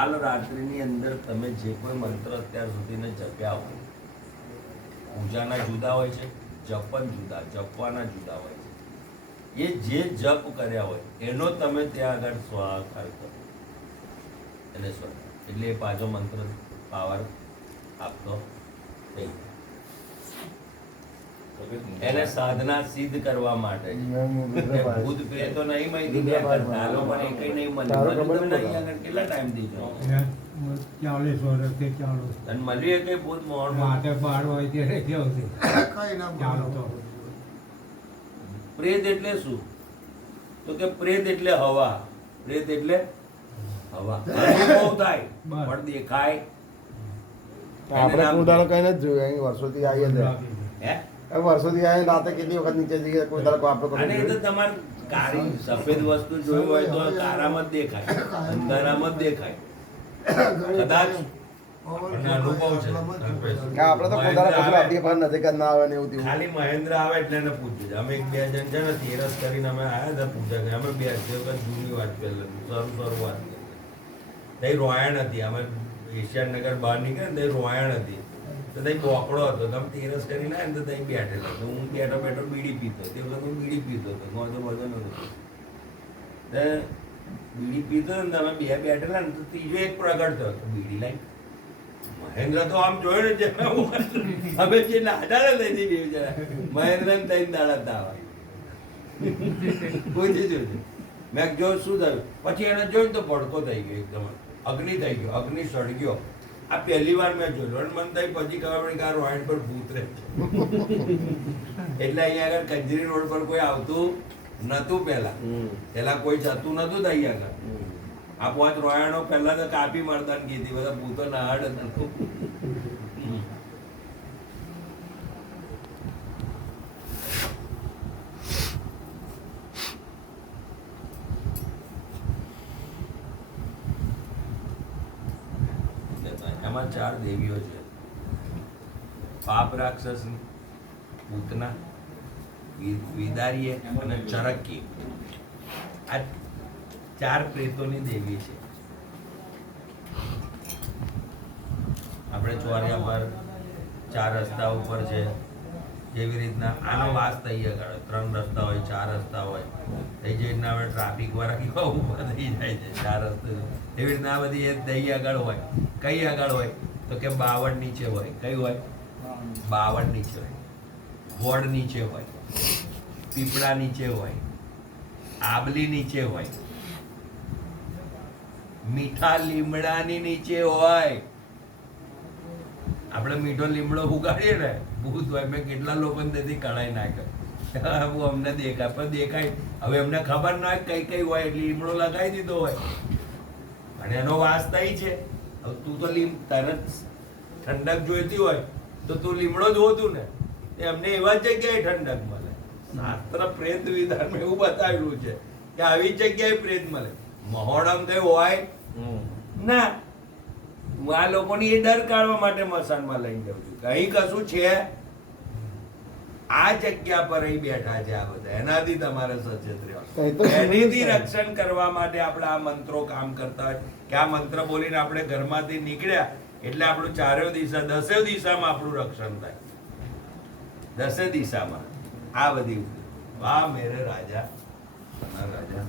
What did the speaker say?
કાલ રાત્રિની અંદર તમે જે કોઈ મંત્ર અત્યાર સુધીને જપ્યા હોય, પૂજાના જુદા હોય છે, જપન જુદા, જપવાના જુદા હોય છે. એ જે જપ કર્યા હોય એનો તમે ત્યાં આગળ સ્વાહાકાર કરો એટલે એટલે એ પાછો મંત્ર પાવર આપતો થઈ એને સાધના સિદ્ધ કરવા માટે ભૂત પ્રેતો નહીં માહિતી નાલો પણ એ કઈ નહીં મળે કેટલા ટાઈમ થી 40 વર્ષથી ચાલુ અને મળ્યું કઈ ભૂત મોહન માટે બાર હોય ત્યારે કેવું છે ચાલો તો પ્રેત એટલે શું? તો કે પ્રેત એટલે હવા, પ્રેત એટલે હવા, અનુભવ થાય પણ દેખાય આપણે ઉદાહરણ કઈ નથી જોયું અહીં વર્ષોથી આવીએ હે વર્ષોથી આવીએ રાતે કેટલી વખત નીચે જઈએ કોઈ દાડો આપણે અને એ તો તમારે કાળી સફેદ વસ્તુ જોયું હોય તો કાળામાં જ દેખાય, અંધારામાં જ દેખાય. કદાચ અનુભવ છે આપણે તો કોઈ દાડો કશું આપીએ પણ નથી કે ના આવે ને એવું થયું. ખાલી મહેન્દ્ર આવે એટલે એને પૂછ્યું. અમે એક બે જણ છે ને તેરસ કરીને અમે આવ્યા હતા પૂજા કરી. અમે બે વખત જૂની વાત પહેલા શરૂઆત તઈ રોયણ હતી. અમે એશિયાનગર બહાર નીકળ્યા ને તઈ રોયણ હતી તો તઈ બોકડો હતો. તમે તેરસ કરીને આવ્યા ને તો તઈ બેઠેલો તો હું બેઠો બેઠો બીડી પીતો. તે વખત હું બીડી પીતો હતો, મોજો મોજો નતો. બીડી પીતો ને તમે બે બેઠેલા ને તો ત્રીજો એક પ્રગટ થયો બીડી લાઈ. મહેન્દ્ર તો આમ જોયું ને અમે જે લાડા લઈ બે જણા મહેન્દ્ર ને ત્રણ દાડા તાવા પૂછી જોયું. મેં જો શું થયું પછી એને જોયું તો ભડકો થઈ ગયો, એકદમ અગ્નિ થઈ ગયો, અગ્નિ સળગ્યો. આ પહેલી વાર મેં જોયું અને મને થઈ પછી ખબર પડી કે આ રોયણ પર ભૂત રહે છે. એટલે અહીંયા આગળ કંજરી રોડ પર કોઈ આવતું નતું પેલા કોઈ જતું નતું અહીંયા આગળ. આ 5 રોયાણો પહેલા તો કાપી મારતા કીધી બધા ભૂતો નાડ હતું. એમાં 4 દેવીઓ છે. પાપ રાક્ષસ, પૂતના, વિદારીએ અને ચરકી. આ 4 પ્રેતોની દેવી છે. આપણે ચોરિયા પર 4 રસ્તા ઉપર છે. જેવી રીતના આનો વાસ થઈ ગયો. 3 રસ્તા હોય, 4 રસ્તા હોય. એ જે રીતના હવે ટ્રાફિક વાળા કેવા ઉભા થઈ જાય છે 4 રસ્તા. એવી રીતના આ બધી એ દહીં આગળ હોય. કઈ આગળ હોય તો કે 52 નીચે હોય. કઈ હોય? 52 નીચે હોય. વડ નીચે હોય, પીપળા નીચે હોય, આબલી નીચે હોય, મીઠા લીમડાની નીચે હોય. આપણે મીઠો લીમડો ઉગાડીએ ને ભૂત હોય. મેં કેટલા લોકો તેથી કઢાઈ નાખે. અમને દેખાય પણ દેખાય. હવે એમને ખબર ના હોય કઈ કઈ હોય એટલે લીમડો લગાવી દીધો હોય અને એનો વાસ થઈ છે. હવે તું તો તને ઠંડક જોઈતી હોય તો તું લીમડો જ હોતું ને. એમને એવા જગ્યાએ ઠંડક મળે. શાસ્ત્ર પ્રેત વિધાનમાં એવું બતાવેલું છે કે આવી જગ્યાએ પ્રેત મળે. મહોડમ કઈ હોય ના. હું આ લોકોની એ ડર કાઢવા માટે મસાનમાં લઈને જાઉં છું કે અહીં કશું છે. આ જગ્યા પર અહીં બેઠા છે આ બધા. એનાથી તમારે સચેત રહેવું. એનીથી રક્ષણ કરવા માટે આપણે આ મંત્રો કામ કરતા હોય કે આ મંત્ર બોલીને આપણે ઘરમાંથી નીકળ્યા એટલે આપણું 4 દિશા 10 દિશામાં આપણું રક્ષણ થાય. 10 દિશામાં આ બધી વાહ મેરે રાજા રાજા